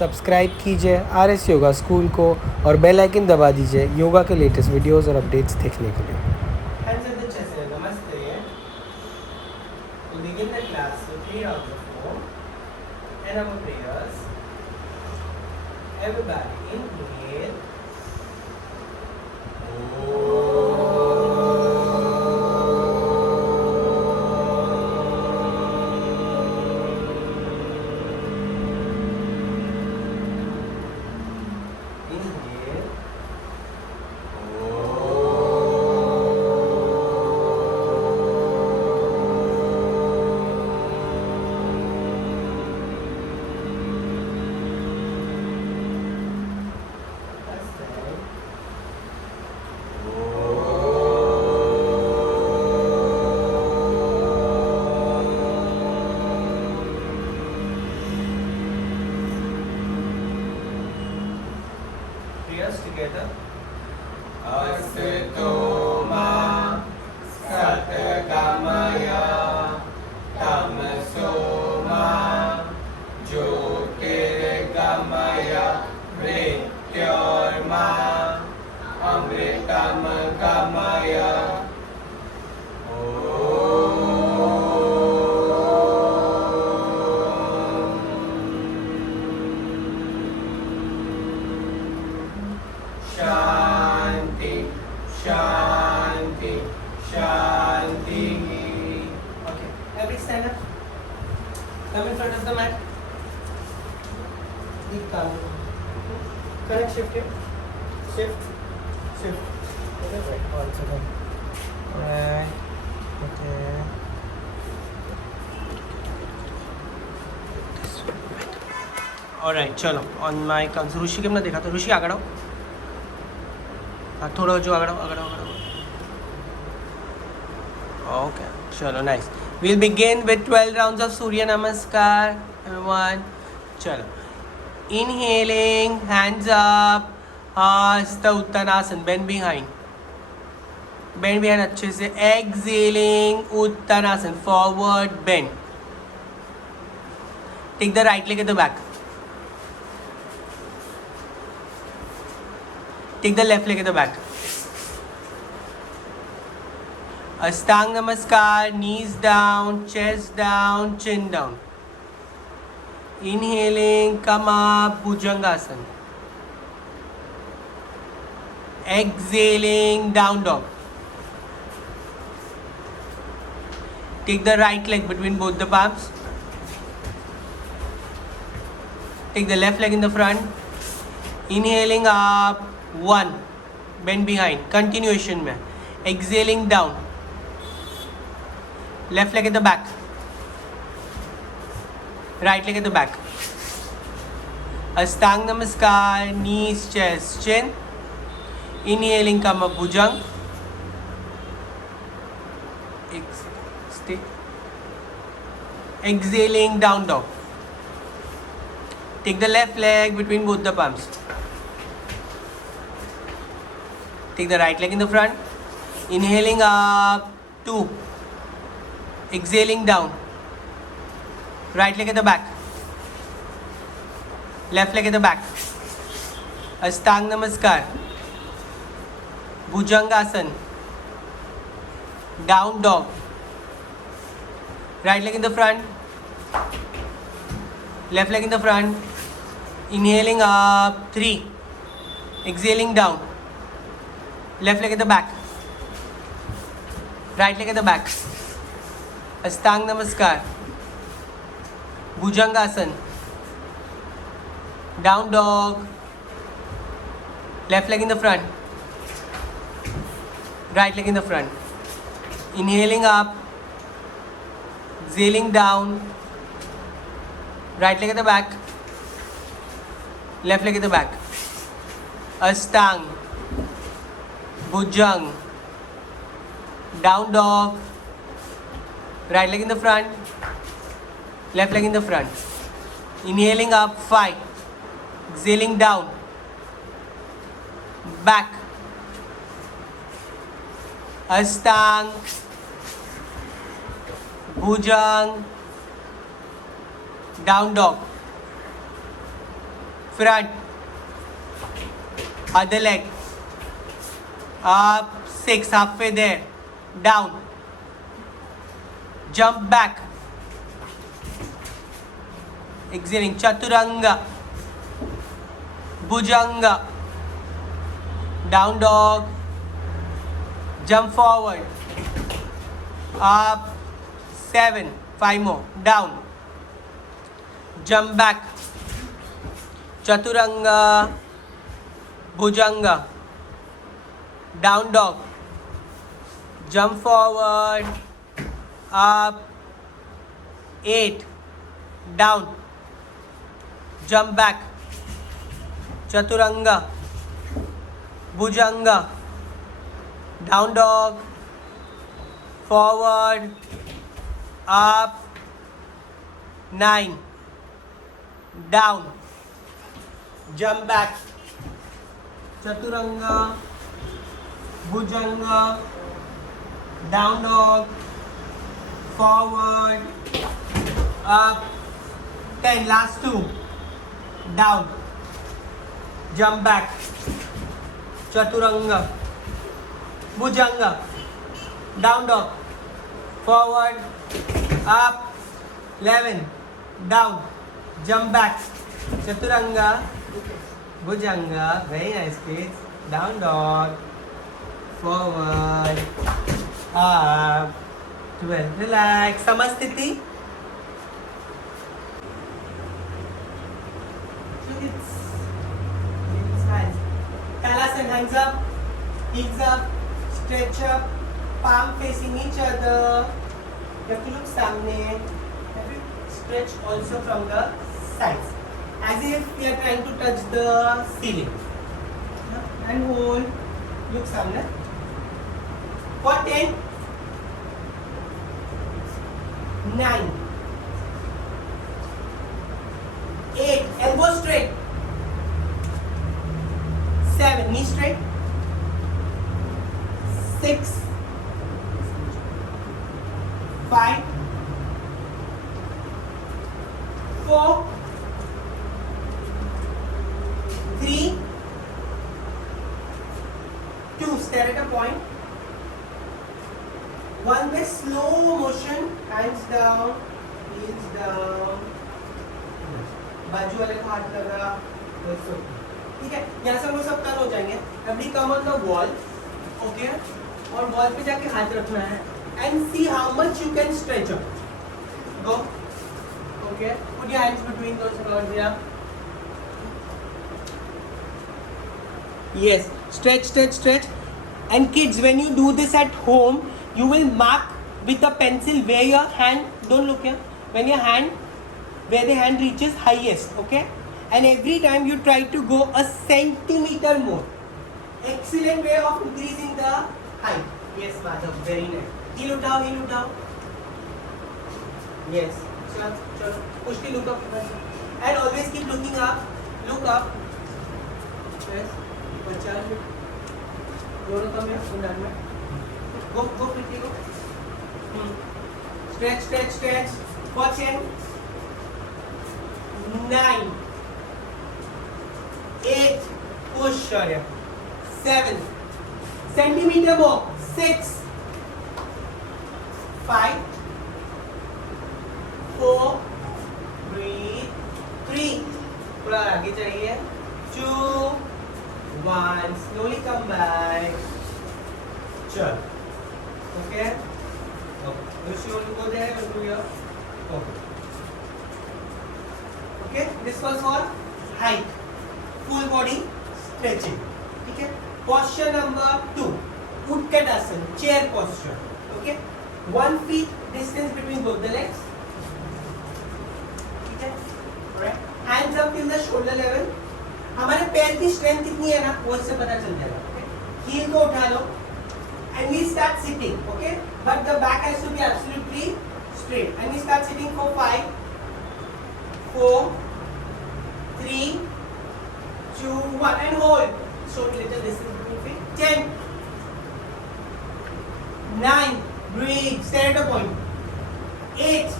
Subscribe कीजिए RS yoga school को और बेल आइकन दबा दीजिए योगा के लेटेस्ट वीडियोस और अपडेट्स देखने के लिए। Hands at the chest area. Namaste. We'll begin the class with 3 rounds of home and our prayers. Everybody inhale. Inhale. Exhale. Prayers together. Asato ma satgamaya tamaso ma jyotirgamaya mrityorma amritam gamaya. Shanti, Shanti, Shanti. Okay, everybody stand up. Come in front of the mat. Keep calm. Correct, shift here. Shift, shift. Okay, right. One second. Right. Okay. Alright, चलो on my count ऋषि के हमने देखा तो ऋषि आगे आओ हाँ थोड़ा जो आगे आओ ओके चलो nice we'll begin with 12 rounds of Surya Namaskar everyone चलो inhaling hands up hasta uttanasana bend behind अच्छे से exhaling uttanasana forward bend take the right leg at the back take the left leg at the back Ashtanga Namaskar, knees down, chest down, chin down. Inhaling, come up, Bhujangasana. Exhaling, down dog. Take the right leg between both the palms. Take the left leg in the front. Inhaling up, 1. Bend behind, continuation mein. Exhaling down. Left leg at the back. Right leg at the back. Ashtanga Namaskar, knees, chest, chin. Inhaling, come up, Bhujang. Stay. Exhaling, down dog. Take the left leg between both the palms. Take the right leg in the front. Inhaling up, 2. Exhaling down. Right leg at the back. Left leg at the back. Ashtanga Namaskar. Bhujangasana. Down dog. Right leg in the front. Left leg in the front. Inhaling up, 3. Exhaling down. Left leg at the back. Right leg at the back. Ashtanga Namaskar. Bhujangasana. Down dog. Left leg in the front. Right leg in the front. Inhaling up. Exhaling down. Right leg at the back. Left leg at the back. Ashtanga. Bhujang. Down dog. Right leg in the front. Left leg in the front. Inhaling up, 5. Exhaling down. Back. Ashtang. Bhujang. Down dog. front, other leg, up, 6, halfway there, down, jump back, exhaling, chaturanga, bhujanga, down dog, jump forward, up, 7, 5 more, down, jump back, chaturanga, bhujanga, down dog, jump forward, up, 8, down, jump back, chaturanga, bhujanga, down dog, forward, up, 9, down, jump back, chaturanga, bhujanga, down dog, forward, up, 10, last 2, down, jump back, chaturanga, bhujanga, down dog, forward, up, 11, down, jump back, chaturanga, bhujanga, very nice kids, down dog, forward, up, 12, relax, samasthiti. It's hands. Talas and hands up, heels up, stretch up, palm facing each other. You have to look samne. Have you stretch also from the sides, as if we are trying to touch the ceiling. And hold. Look samne. For 10, 9, 8, elbow straight, 7, knee straight, 6, 5, 4, 3, 2, stare at a point, 1 with slow motion, hands down, heels down, बाजू वाले को हाथ लगा, ठीक है। यहाँ से हम लोग सब टर्न हो जाएंगे। Every come on the wall, okay, और वॉल पे जाके हाथ रखना है and see how much you can stretch up. Go, okay, put your hands between those covers here. Yes, stretch, stretch, stretch. And kids, when you do this at home, you will mark with a pencil where your hand, don't look here, when your hand, where the hand reaches highest, okay? And every time you try to go a centimeter more. Excellent way of increasing the height. Yes, Madhav, very nice. Heel utao, heel utao. Yes, chalo, chalo. Push the look up. And always keep looking up. Look up. Yes. Bachal. दोनों कम है, सुंदर में. Go, go, quickly go. Stretch, stretch, stretch. For 10, 9, 8, push, Shaurya. 7, centimeter more. 6, 5, 4, breathe. 3, थोड़ा आगे चाहिए. 2, 1, slowly come back. Chal. Okay? Wish you want to go there or do here? Okay. Okay? This was for height. Full body stretching. Okay? Posture number 2. Utkatasana. Chair posture. Okay? 1 feet distance between both the legs. Okay? Alright. Hands up till the shoulder level. हमारे पैर की strength कितनी है ना, वो इससे पता चल जाएगा. हील को उठा लो and we start sitting, okay? But the back has to be absolutely straight. And we start sitting for 5, 4, 3, 2, 1, and hold. Show me little distance between feet. 10, 9, breathe, stare at a point. 8,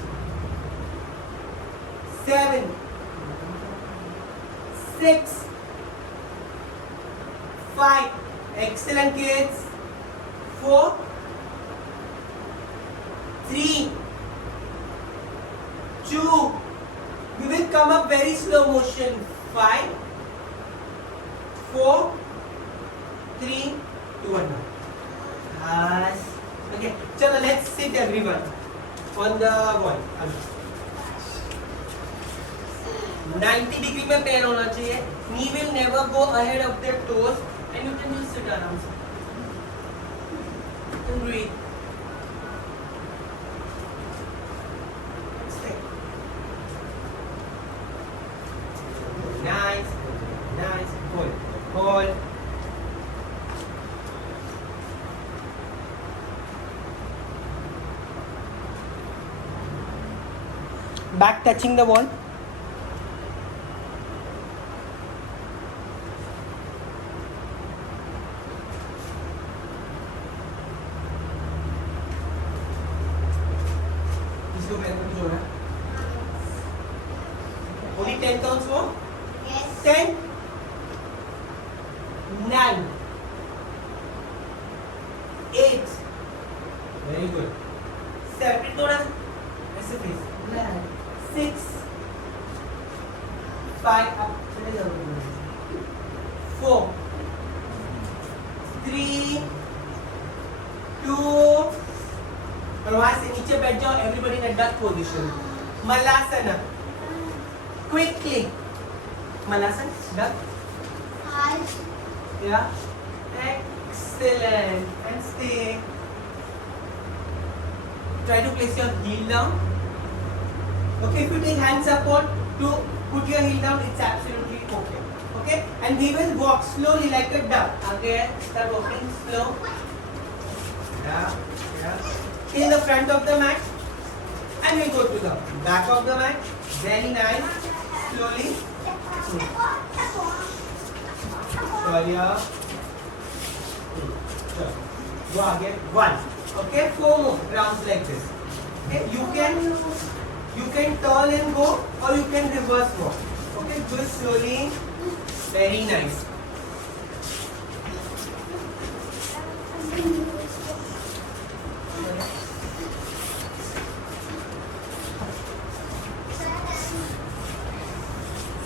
7, 6, 5. Excellent, kids. 4, 3, 2. We will come up very slow motion. 5, 4, 3, 2, 1. Yes. Okay. Chalo, let's sit everyone on the wall. 90 degree में पैर होना चाहिए. Knee will never go ahead of the toes, and you can just sit around. And breathe. Stay. Nice, nice. Hold, hold. Back touching the wall. इसको पैर को जोड़ना. Only 10 counts more. Yes. 10, 9, 8. Very good. 7. थोड़ा ऐसे face. 6, 5. अब चले जाओ. 4, 3, 2. और वहां से नीचे बैठ जाओ. Everybody in a duck position. Malasana. Quickly. Malasana. Duck. Five. Yeah. Excellent. And stay. Try to place your heel down. Okay, if you take hand support to put your heel down, it's absolutely okay. Okay, and we will walk slowly like a duck. Again, start walking slow. Yeah, yeah. Till the front of the mat, and we'll go to the back of the mat. Very nice. Slowly. Sorry. Sure. Go again. 1. Okay, 4 more rounds like this. Okay, you can turn and go, or you can reverse walk. Okay, do it slowly. Very nice.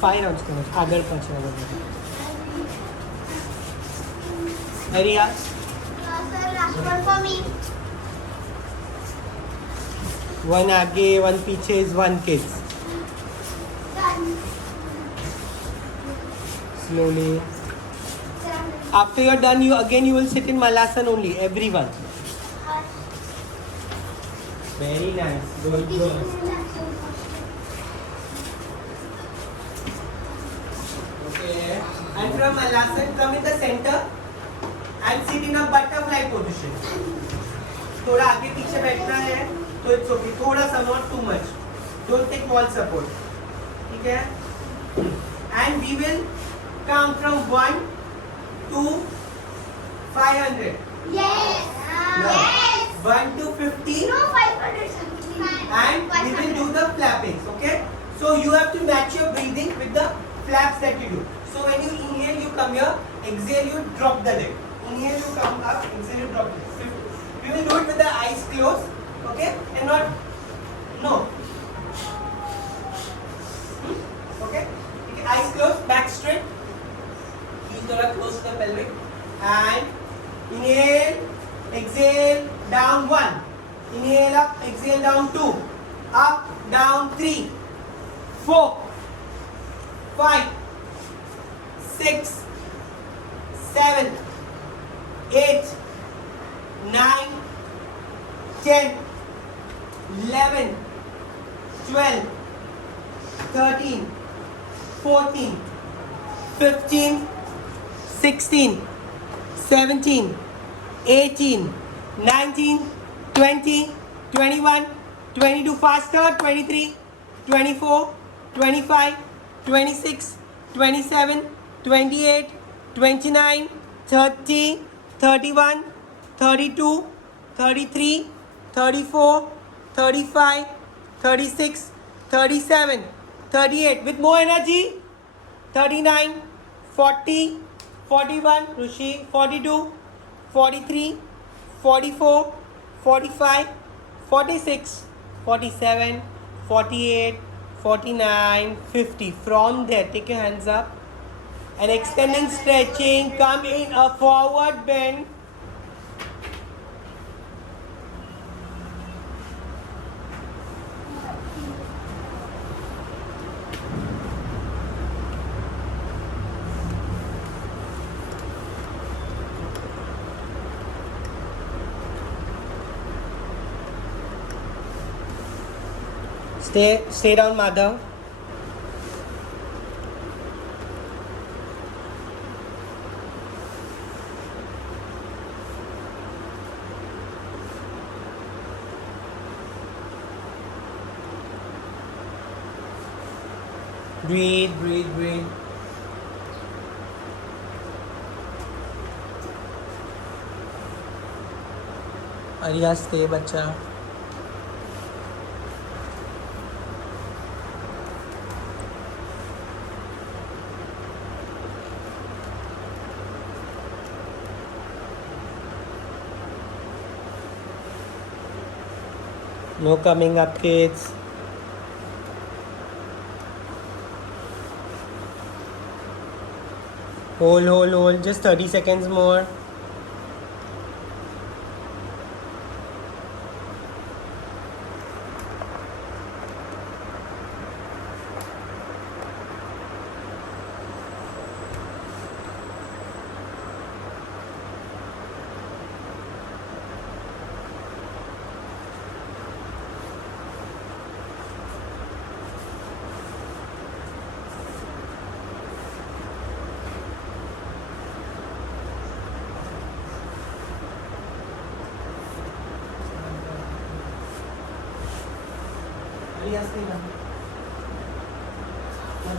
Five rounds करो. आगे पाछे आगे. Hurry up. Sir, last one for me. One आगे, one पीछे is 1 kids. Done. Slowly. Done. After you're done, you will sit in Malasana only. Everyone. Very nice. Good, good. Okay. And from Malasana, come in the center and sit in a butterfly position. थोड़ा आगे पीछे बैठना है तो it's okay. थोड़ा सा, not too much. Don't take wall support. ठीक है? And we will count from 1 to 500. Yes. No. Yes. 1 to 50. No, 500 something. And we will do the flappings, okay? So you have to match your breathing with the flaps that you do. So when you inhale, you come here. Exhale, you drop the leg. Inhale, you come up. Exhale, you drop the leg. We will do it with the eyes closed, okay? And not, no. Okay? Eyes closed, back straight. Heels are close to the pelvic. And inhale, exhale, down 1. Inhale up, exhale down 2. Up, down 3, 4, 5, 6, 7, 8, 9, 10, 11, 12, 13, 14, 15, 16, 17, 18, 19, 20, 21, 22 faster, 23, 24, 25, 26, 27, 28, 29, 30, 31, 32, 33, 34, 35, 36, 37, 38. With more energy. 39, 40, 41, Rushi, 42, 43, 44, 45, 46, 47, 48, 49, 50. From there, take your hands up. And extending, stretching, come in a forward bend. Stay down, Madhav. Breathe, breathe, breathe. Arya, stay, बच्चा. No coming up, kids. Hold. Just 30 seconds more. Yes, stay down.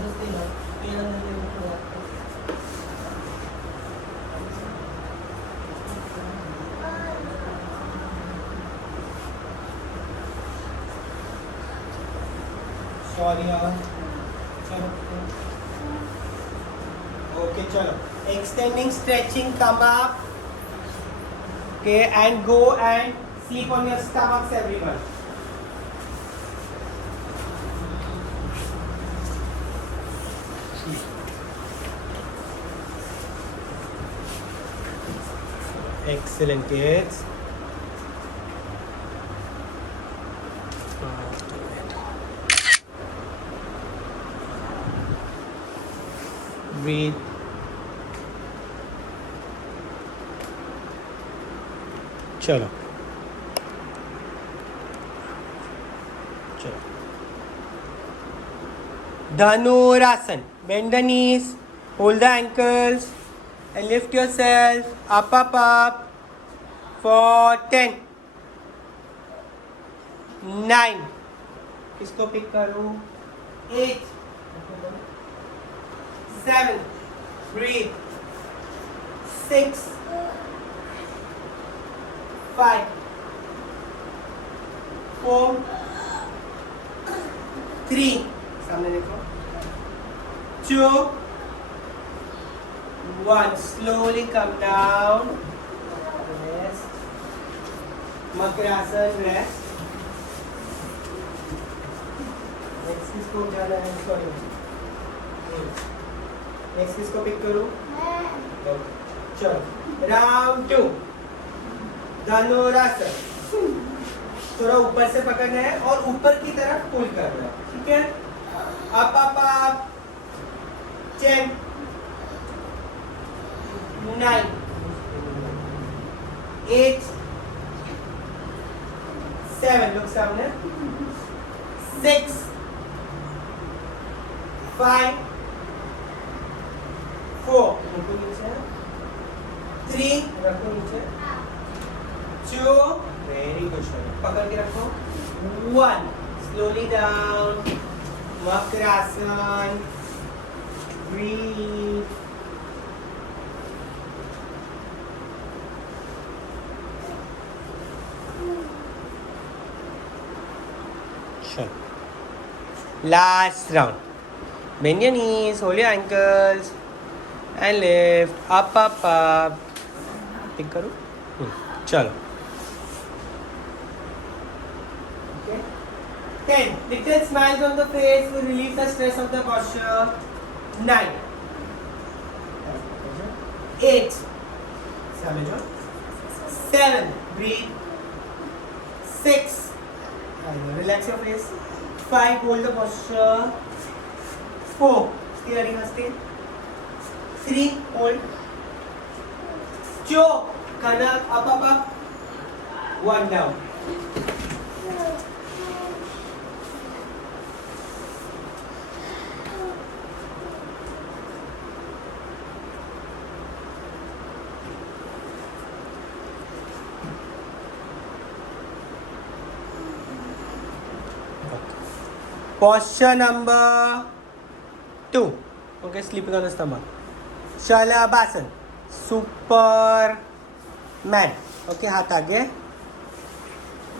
Just stay down. Stay down and leave it to that. Sorry, yaar. चलो. Okay, चलो. Extending, stretching, come up. Okay, and go and sleep on your stomachs, everyone. Excellent, kids. Breathe. चलो. Dhanurasana. Bend the knees, hold the ankles, and lift yourself up for 10, 9. किसको pick करूँ? 8, 7. Breathe. 6, 5, 4, 3. सामने देखो. 2, 1. Slowly come down. Rest. Makrasana, rest. Next किसको जाना है? Sorry. Next किसको pick करूँ? चलो. Round 2. धनुरासन. थोड़ा ऊपर से पकड़ना है और ऊपर की तरफ पुल करना है. ठीक है? Up. 10, 9, 8, 7. Look सामने. 6, 5, 4. रखो नीचे. 3. रखो नीचे. 2. Very good. पकड़ के रखो. 1. Slowly down. Makrasana. Breathe. Sure. Last round. Bend your knees, hold your ankles, and lift. Up, up, up. Pick करो. चलो. Okay. 10. Little smiles on the face will relieve the stress of the posture. 9. 8. 7. Breathe. 6. Relax your face. 5. Hold the posture. 4. Still stay. 3. Hold. 2. Kanak. Up, up, up. 1 down. Posture number 2. Okay, sleeping on the stomach. Shalabhasan. Superman. Okay, हाथ आगे.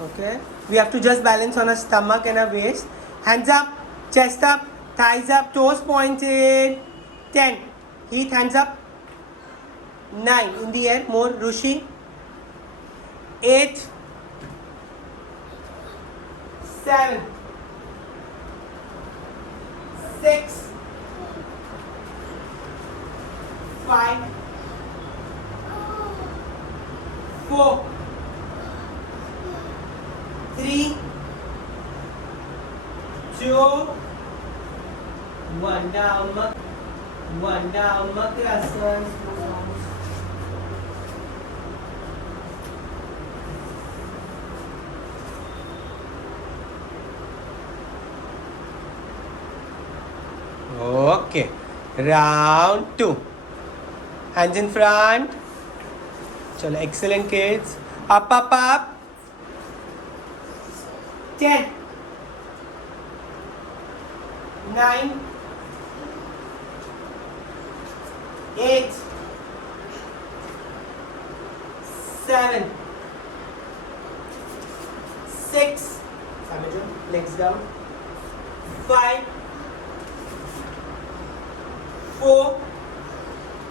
Okay. We have to just balance on our stomach and our waist. Hands up, chest up, thighs up, toes pointed. 10. Heath, hands up. 9. In the air, more. Rushi. 8. 7. 6. 5. 4. 3. 2. 1 down. 1 down. Makrasana. Okay. Round 2. Hands in front. Chalo, excellent kids. Up, up, up. 10. 9. 8. 7. 6. Legs down. 5. 4.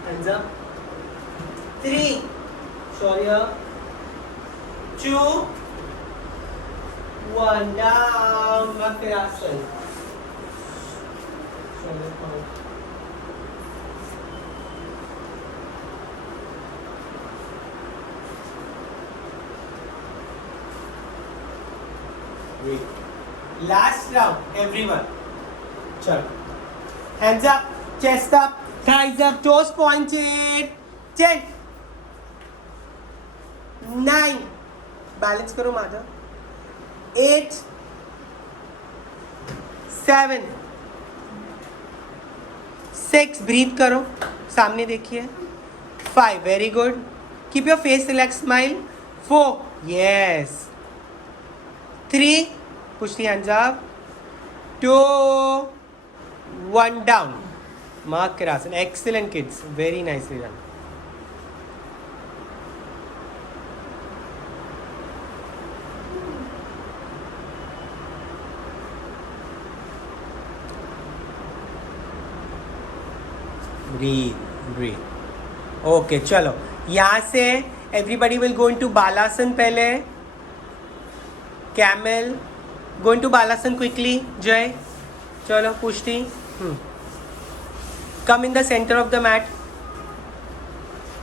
Hands up. 3. Shoulder. 2. 1 down. Makrasana. Shoulders out. Great. Last round, everyone. Chalo. Hands up, chest up, thighs up, toes pointed. 10. 9. Balance करो Madhav. 8. 7. 6. Breathe करो. सामने देखिए. 5. Very good. Keep your face relaxed. Smile. 4. Yes. 3. Push the hands up. 2. 1 down. Makrasana. Excellent kids. Very nicely done. Breathe. Okay, चलो. यहाँ से everybody will go into Balasana पहले. Camel. Go into Balasana quickly. Jay. चलो, Pushti. Come in the center of the mat.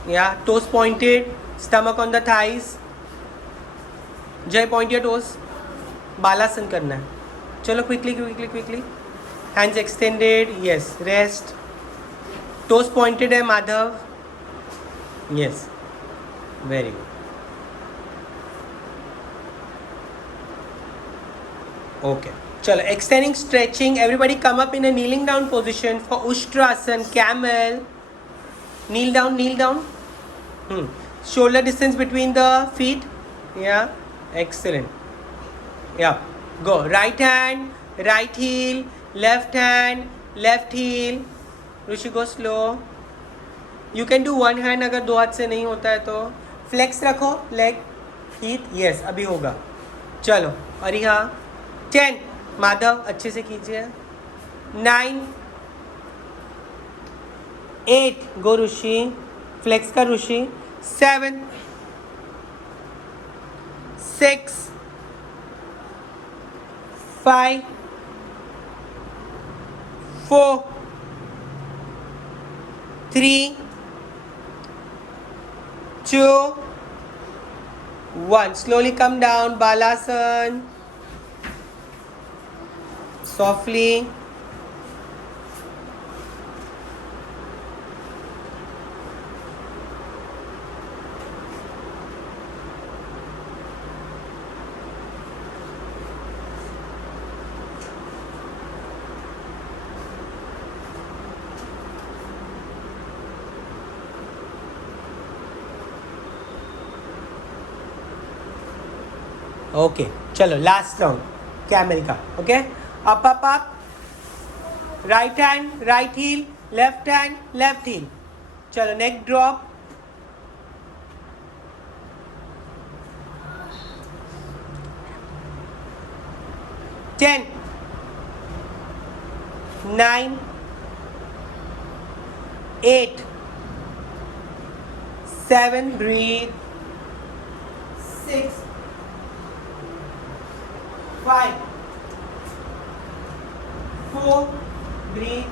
Yeah, toes pointed, stomach on the thighs. Jay, point your toes. Balasana करना है. चलो, quickly. Hands extended. Yes, rest. Toes pointed है Madhav. Yes, very good. Okay. Chalo, extending, stretching. Everybody come up in a kneeling down position for Ushtrasana, camel. Kneel down. Shoulder distance between the feet. Yeah, excellent. Yeah, go. Right hand, right heel, left hand, left heel. Rushi, go slow. You can do one hand अगर दो हाथ से नहीं होता है तो. Flex रखो, leg, feet. Yes, अभी होगा. चलो, और यहाँ 10. माधव अच्छे से कीजिए. 9. 8, go Rushi, flex ka Rushi, 7, 6, 5, 4, 3, 2, 1. Slowly come down, Balasana. Softly. Okay, chalo, last round. Camel ka. Okay? Up, up, up. Right hand, right heel. Left hand, left heel. Chalo, neck drop. Ten, 9, 8, 7, breathe. 6, 5, 4, breathe.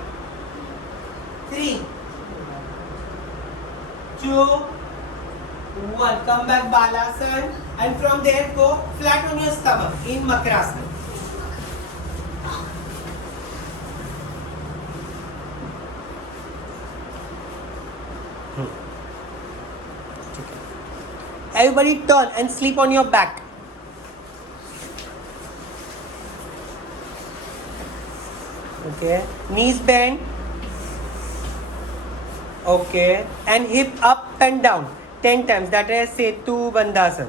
3, 2, 1. Come back, Balasana. And from there, go flat on your stomach in Makrasana. Everybody turn and sleep on your back. Okay, knees bend. Okay, and hip up and down 10 times. That is Setu Bandhasan.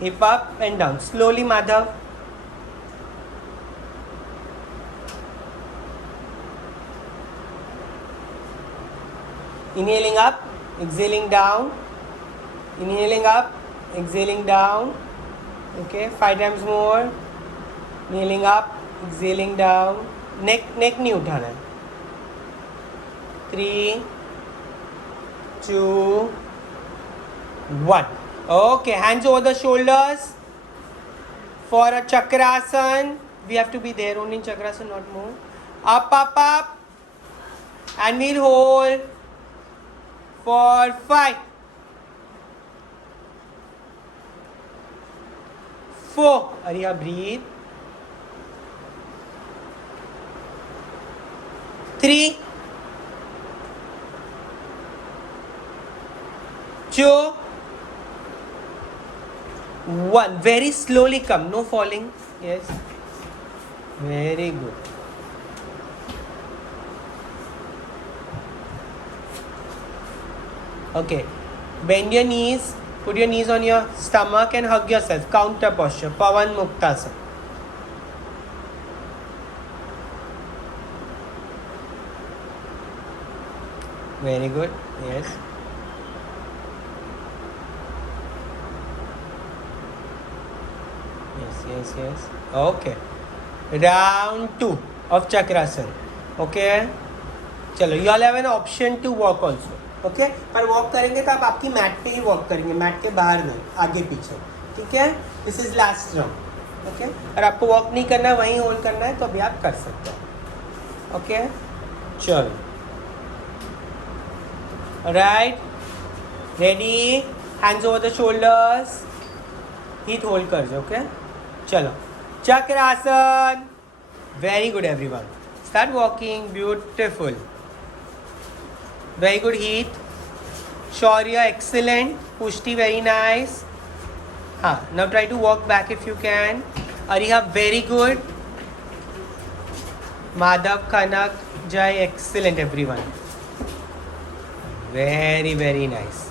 Hip up and down. Slowly, Madhav. Inhaling up, exhaling down. Inhaling up, exhaling down. Okay, 5 times more. Inhaling up, exhaling down. Neck nahi uthana. 3, 2, 1. Okay, hands over the shoulders. For a chakrasana, we have to be there only in chakrasana, not move. Up, up, up. And we'll hold for 5, 4. Arya, breathe. 3, 2, 1. Very slowly come, no falling. Yes. Very good. Okay. Bend your knees. Put your knees on your stomach and hug yourself. Counter posture. Pavan Muktasana. Very good. Yes. Yes. Okay. Round 2 of Chakrasana. Okay. चलो, you all have an option to walk also. Okay? पर walk करेंगे तो आप आपकी mat पे ही walk करेंगे, mat के बाहर नहीं, आगे पीछे. ठीक है? This is last round. Okay? और आपको walk नहीं करना है, वहीं hold करना है, तो अभी आप कर सकते हो. Okay? चलो. Alright? Ready? Hands over the shoulders. Heat hold कर जो. Okay? चलो. Chakrasana. Very good, everyone. Start walking. Beautiful. Very good, Heat. Shaurya, excellent. Pushti, very nice. Now try to walk back if you can. Ariha, very good. Madhav, Kanak, Jai, excellent, everyone. Very, very nice.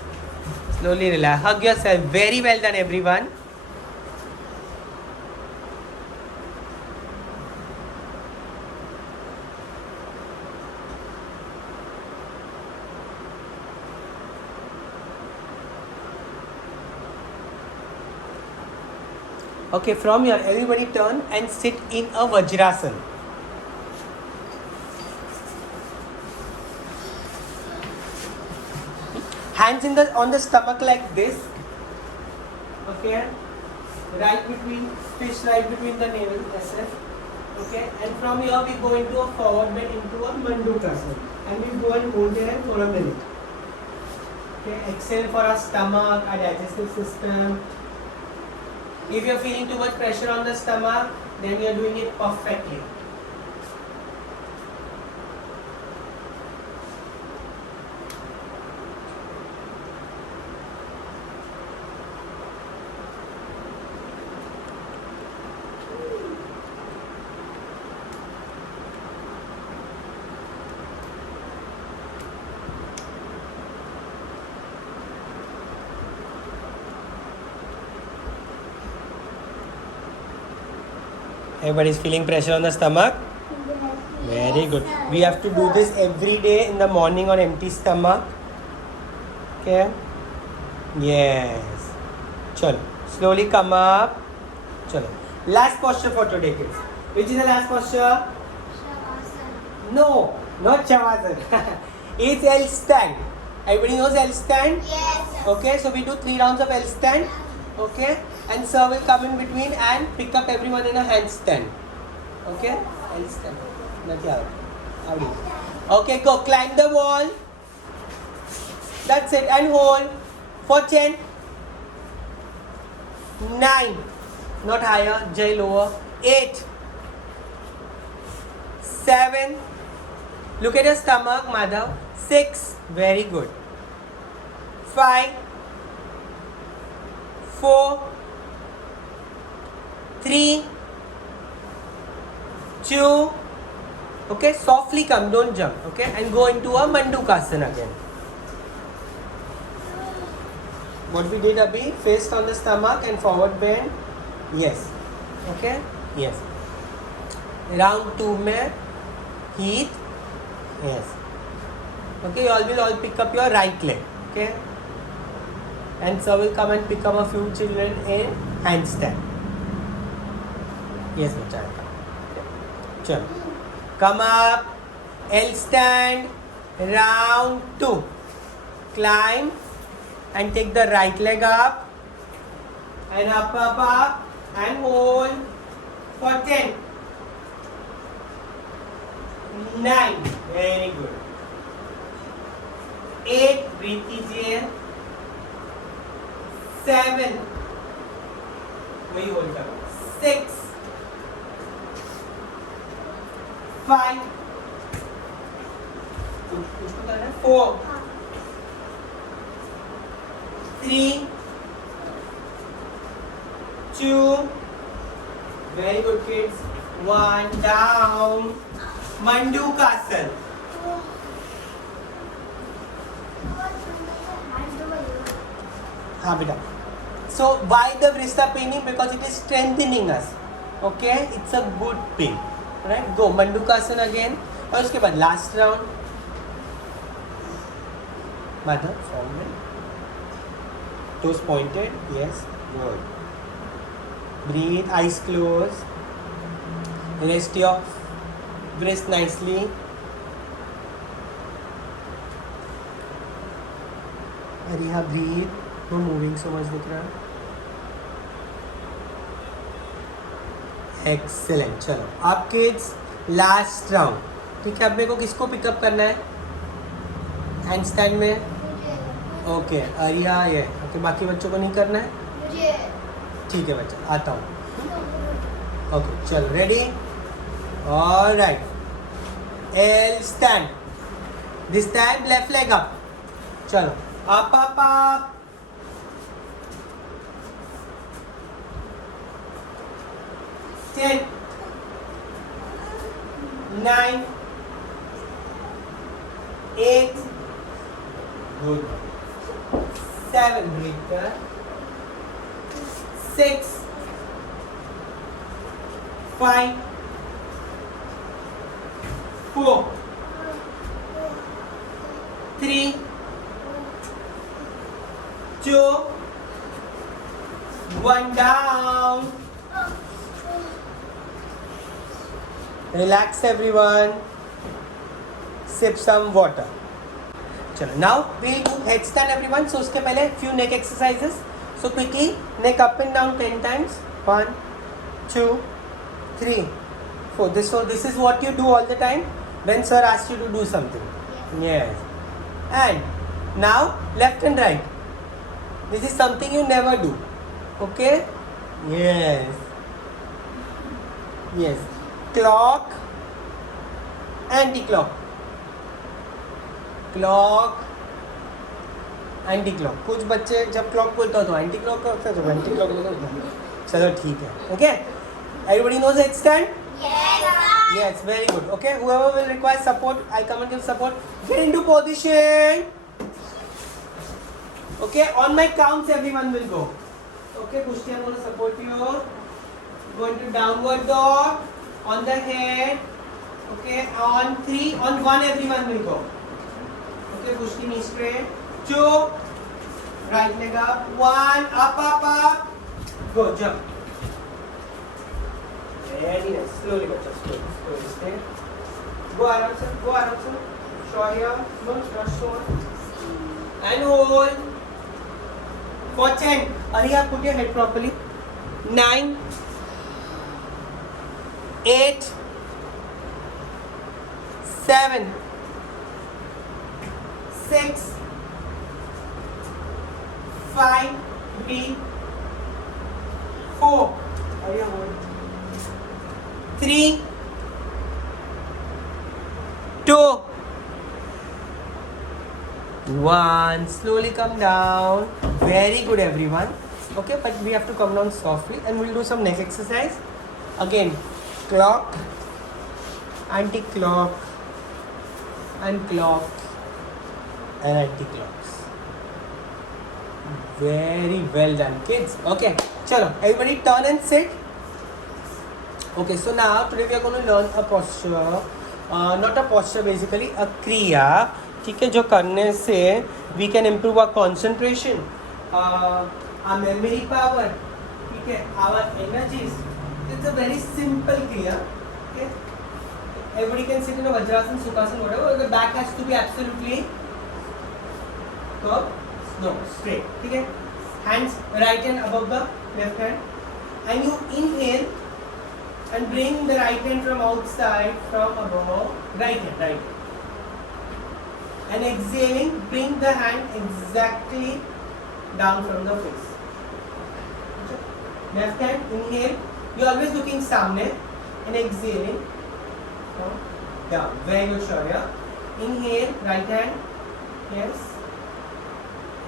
Slowly relax. Hug yourself. Very well done, everyone. Okay, from here, everybody turn and sit in a Vajrasana. hands on the stomach like this. Okay, right between the navel. Okay, and from here we go into a forward bend into a Mandukasana, and we go and hold there for a minute. Okay, exhale for our stomach, our digestive system. If you are feeling too much pressure on the stomach, then you are doing it perfectly. Everybody is feeling pressure on the stomach? Very good. We have to do this every day in the morning on empty stomach. Okay? Yes. Chalo. Slowly come up. Chalo. Last posture for today, kids. Which is the last posture? Shavasana. No, not Shavasana. It's L stand. Everybody knows L stand? Yes. Okay, so we do 3 rounds of L stand. Okay, and sir will come in between and pick up everyone in a handstand. Okay, L stand. Okay, go climb the wall. That's it, and hold for 10, 9, not higher, Jai lower, 8, 7. Look at your stomach, Madhav. 6, very good. 5, 4, 3, 2. Okay, softly come, don't jump. Okay, and go into a Mandukasana again. What we did, Abhi, fist on the stomach and forward bend. Yes. Okay. Yes. Round 2 में heat. Yes. Okay, you all will all pick up your right leg. Okay. And sir will come and pick up a few children in handstand. Yes, bachcha. Chalo. Come up. L stand. Round 2. Climb. And take the right leg up. And up. And hold. For 10. 9. Very good. 8. Breathe कीजिए. 7. वही hold करो. 6. 5. 4. 3. 2. Very good, kids. 1. Down. Mandukasana. हाँ बेटा. So why the wrists are paining? Because it is strengthening us. Okay, it's a good pain. Right? Go Mandukasana again. और उसके बाद last round. Madhav, forward. Toes pointed. Yes. Good. Breathe. Eyes closed. Rest your wrist nicely. Ariha, breathe. No moving so much, दिख रहा है. Excellent. चलो अब kids last round. ठीक है, अब मेरे को किसको पिकअप करना है? हैंड स्टैंड में. ओके, अरिया ये. ओके, बाकी बच्चों को नहीं करना है? मुझे. ठीक है बच्चा, आता हूँ. ओके, चलो ready. Alright. L stand. This time left leg up. चलो up. 10, 9, 8, good. 7, breathe. 6, 5, 4, 3, 2, 1, down. Relax everyone. Sip some water. चलो now we'll do headstand everyone. So उसके पहले few neck exercises. So quickly neck up and down 10 times. 1, 2, 3, 4. This is what you do all the time when sir asks you to do something. Yes. And now left and right. This is something you never do. Okay? Yes. Yes. Clock, anti-clock. Clock anti clock. कुछ बच्चे जब clock बोलता हो तो anti clock करते हैं, जब anti clock बोलता है. चलो ठीक है. Okay, everybody knows head stand. Yes, very good. Okay, whoever will require support, I come and give support. Get into position. Okay, on my counts, everyone will go. Okay, Pushti, I'm going to support you. Go into downward dog on the head. Okay, on 3, on 1, everyone will go. Okay, Pushti, knee straight. 2, right leg up. 1, up, up, up. Go, jump. Very nice. Slowly, bacha, slowly stay. Go around, sir. Go around, sir. Show here. No, not show. And hold. For 10. Ariya, put your head properly. 9, 8, 7, 6, 5, 3, 4. Ariya, hold. 3, 2, 1. Slowly come down. Very good, everyone. Okay, but we have to come down softly and we'll do some neck exercise. Again, clock, anti-clock, and clock, and anti-clocks. Very well done, kids. Okay, chalo, everybody turn and sit. Okay, so now today we are going to learn a posture, not a posture, basically a kriya. ठीक है, जो करने से we can improve our concentration, our memory power, ठीक है, our energies. It's a very simple kriya. Okay, everybody can sit in a Vajrasana, Sukhasana, whatever. The back has to be absolutely curved, no, straight. ठीक है, hands right hand above the left hand, and you inhale and bring the right hand from outside, from above, right hand, right hand. And exhaling, bring the hand exactly down from the face. Left hand, inhale, you are always looking samne, and exhaling, down. Very good, Shaurya. Inhale, right hand, yes.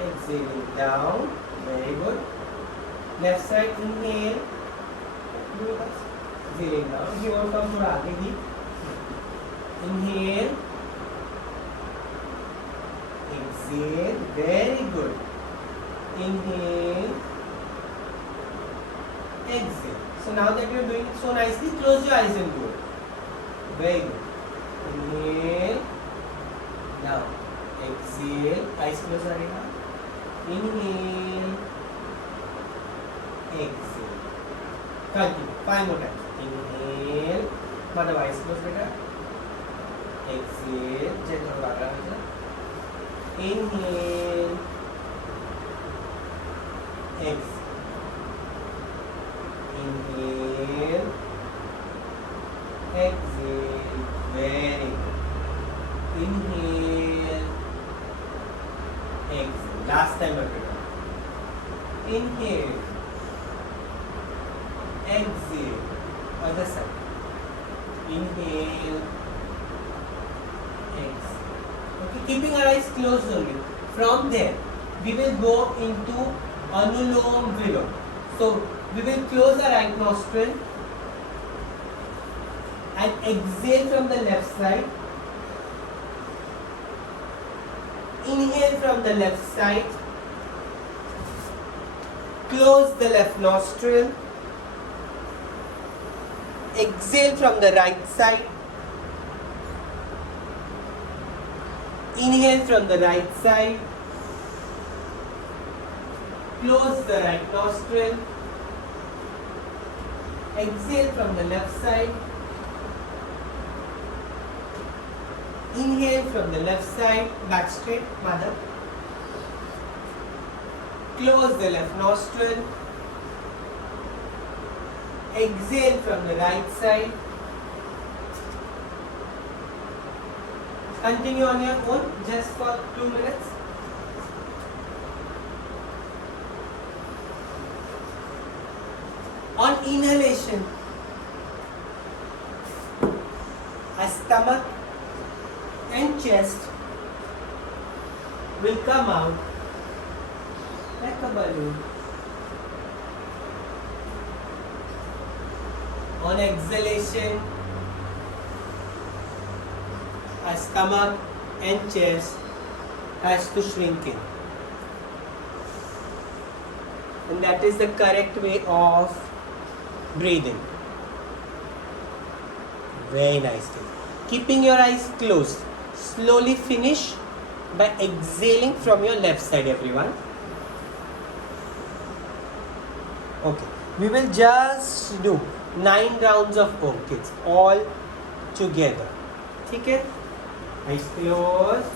Exhaling down, very good. Left side, inhale, exhaling down. You want to come थोड़ा आगे भी. Inhale. Exhale, very good. Inhale, exhale. So now that you are doing it so nicely, close your eyes and do it. Very good. Inhale. Now, exhale. Eyes closed, Arina. Inhale, exhale. Continue. 5 more times. Inhale. But eyes closed, beta. Exhale. Gentle water. Inhale, exhale. Inhale, exhale. Very good. Inhale, exhale. Last time, everyone. Inhale, exhale. Other side. Inhale, exhale. Okay, keeping our eyes closed only. From there, we will go into Anulom Vilom. So, we will close our right nostril and exhale from the left side. Inhale from the left side. Close the left nostril. Exhale from the right side. Inhale from the right side. Close the right nostril. Exhale from the left side. Inhale from the left side, back straight, mother. Close the left nostril. Exhale from the right side. Continue on your own just for 2 minutes. On inhalation, our stomach and chest will come out like a balloon. On exhalation, our stomach and chest has to shrink in. And that is the correct way of breathing. Very nicely. Keeping your eyes closed. Slowly finish by exhaling from your left side, everyone. Okay. We will just do 9 rounds of Om, kids. All together. Okay? Eyes closed.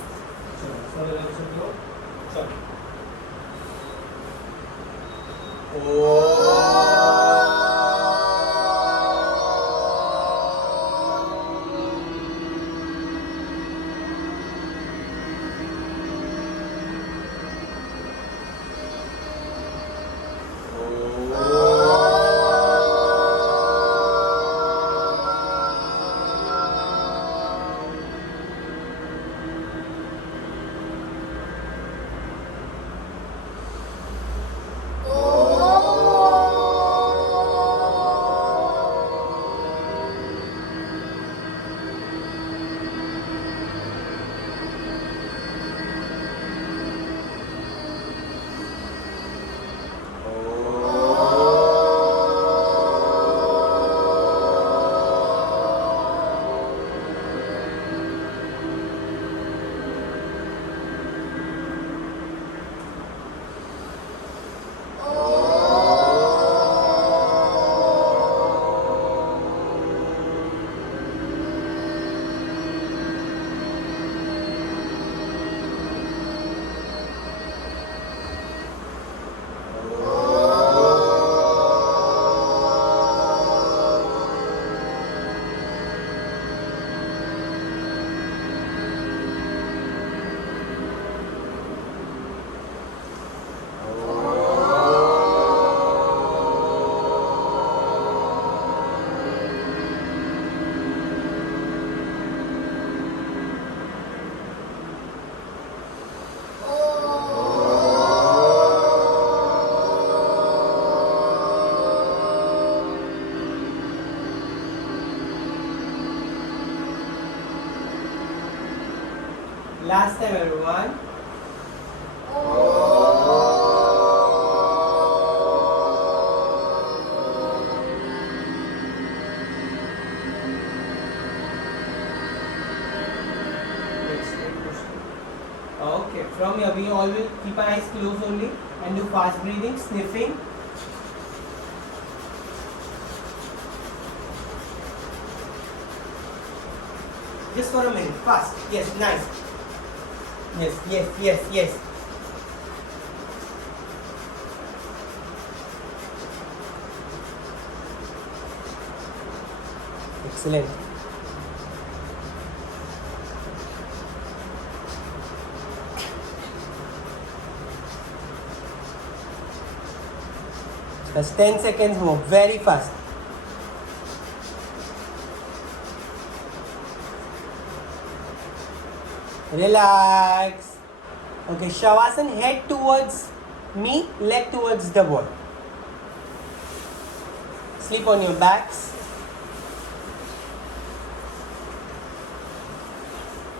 Last time, everyone. Okay, from here we all will keep our eyes closed only and do fast breathing, sniffing. Just for a minute, fast. Yes, nice. Yes, yes, yes, yes. Excellent. Just 10 seconds more, very fast. Relax. Okay, Shavasana, head towards me, leg towards the wall. Sleep on your backs.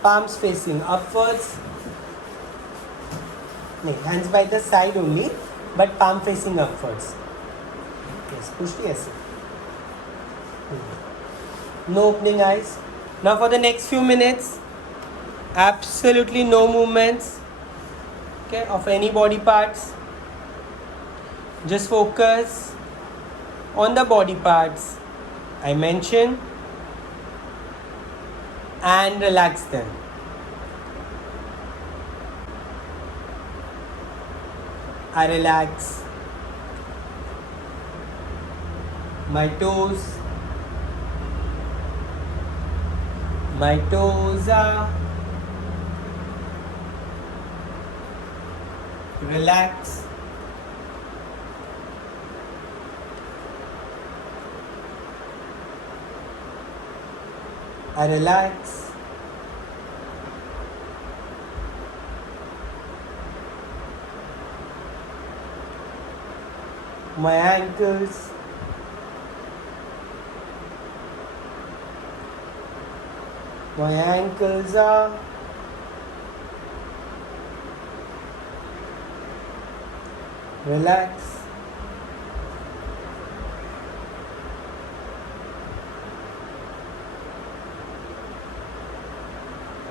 Palms facing upwards. No, hands by the side only, but palm facing upwards. Yes, push the yes. No opening eyes. Now for the next few minutes, absolutely no movements, okay, of any body parts. Just focus on the body parts I mentioned and relax them. I relax my toes. My toes are relax. I relax my ankles. My ankles are relax.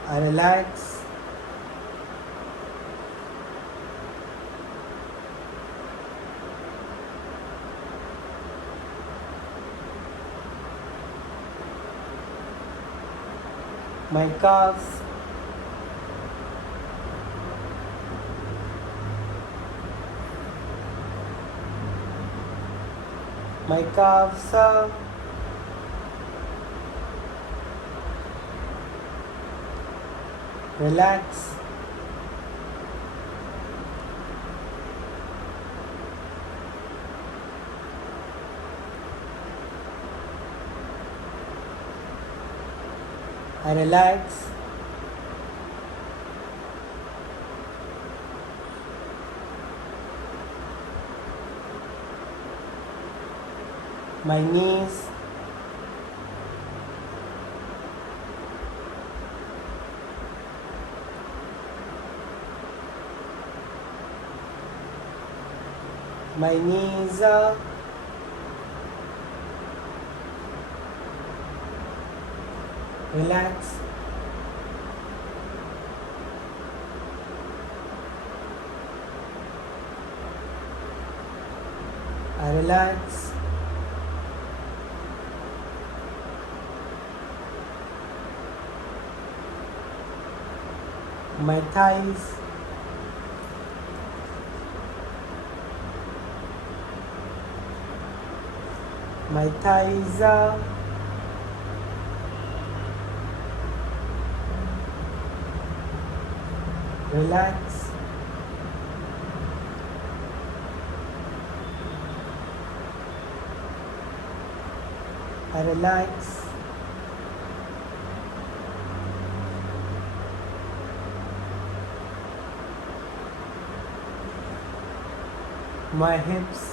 I relax my calves. My calves are relax. I relax my knees. My knees are relax. I relax my thighs. My thighs are relax. I relax my hips.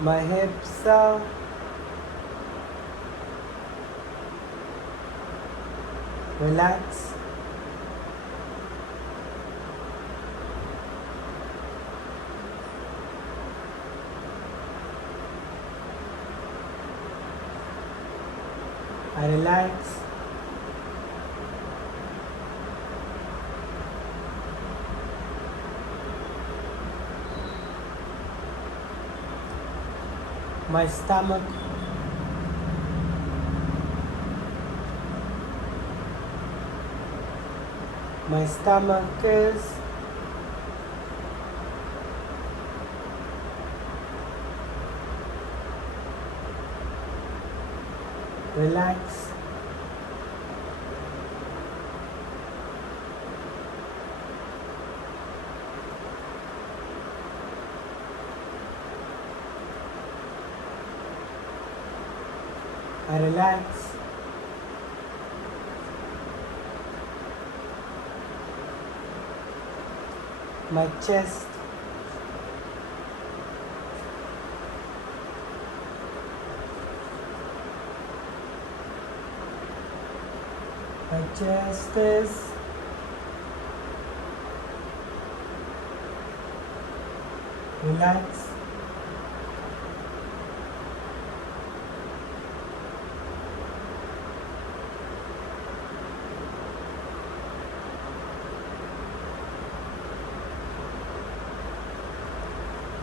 My hips are relax. I relax my stomach. My stomach is relax. I relax my chest. My chest is relax.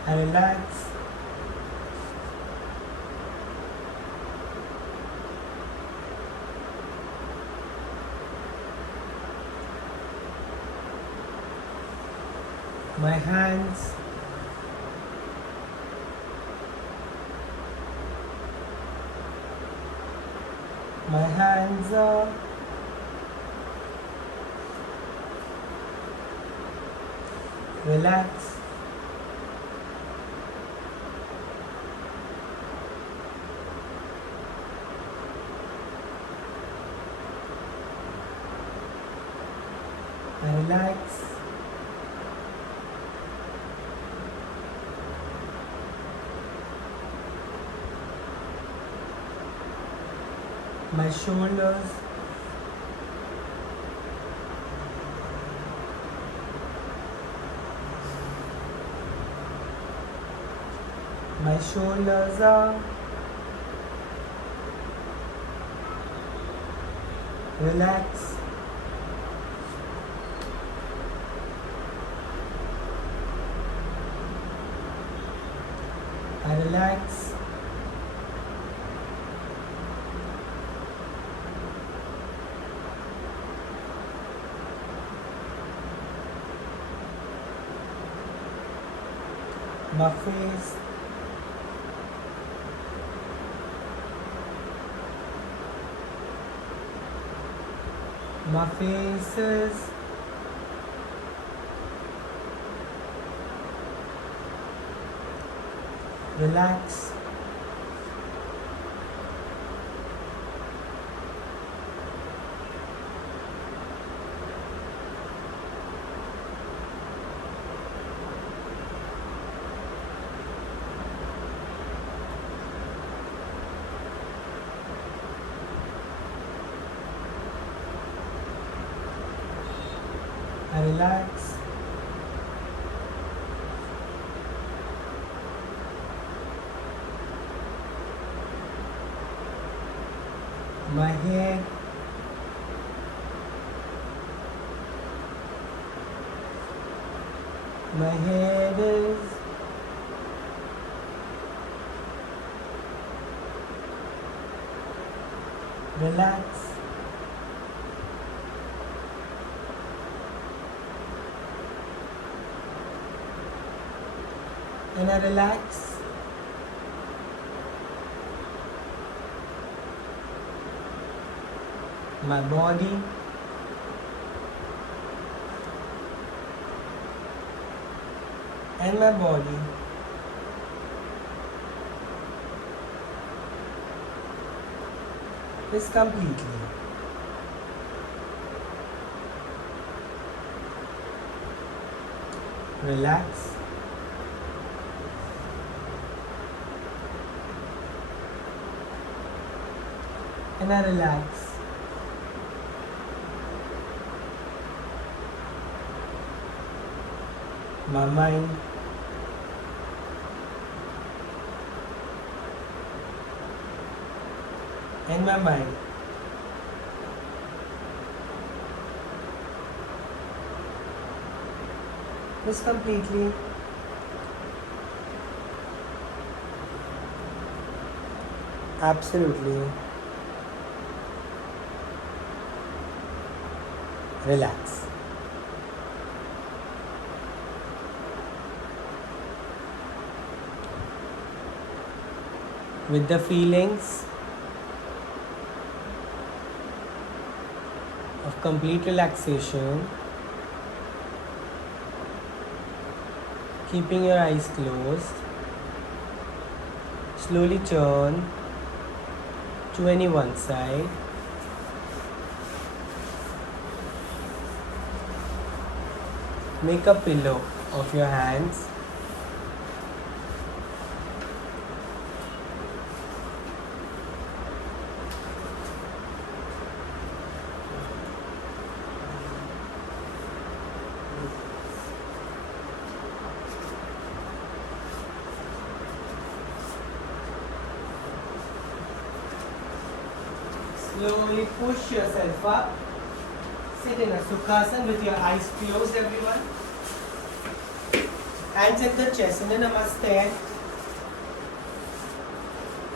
I relax my hands, my hands up, relax. Relax. My shoulders, my shoulders are relax. I relax. My face, my faces, relax. I relax. My head, my head is relax. And I relax. My body, and my body is completely relaxed. And I relax. My mind, and my mind is completely absolutely relax. With the feelings of complete relaxation, keeping your eyes closed, slowly turn to any one side. Make a pillow of your hands. Slowly push yourself up. Sit in a Sukhasana with your eyes closed, everyone. Hands at the chest in a Namaste.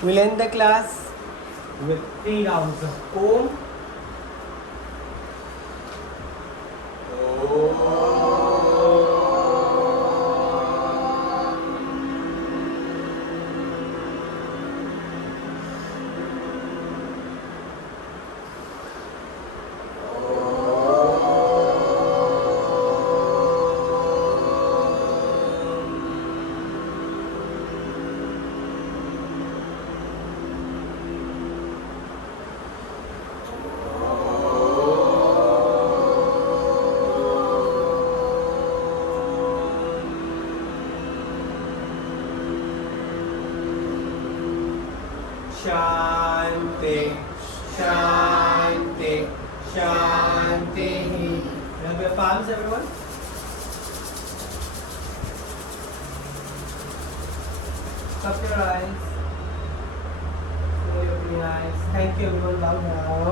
We'll end the class with 3 rounds of Om. Shanti, Shanti, Shanti. Rub your palms, everyone. Cup your eyes. Slowly open your eyes. Thank you, everyone. Bow down.